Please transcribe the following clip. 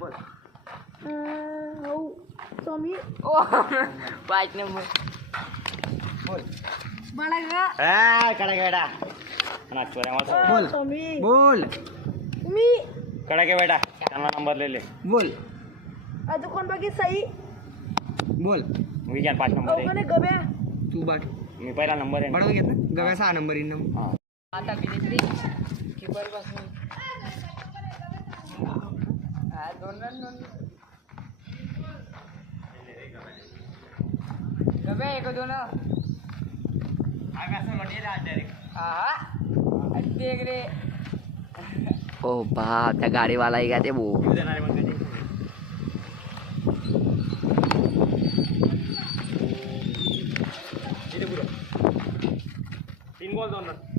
बोल हो स्वामी ओ पाच नंबर बोल बाळा कडा बेटा बोल स्वामी बोल मी कडा के बेटा त्यांना नंबर ले बोल अजून कोण बाकी साई बोल विज्ञान 5 नंबर आहे कोण गब्या तू बाट मी पहिला नंबर आहे बडवा घेत ना गव्या 6 नंबर येईन ना आता बिलित्री कीपर पासून दोन रन गबे एक दोन देख रे ओ बाप त्या गाडीवाला आहे का ते भो तीन बॉल 2 रन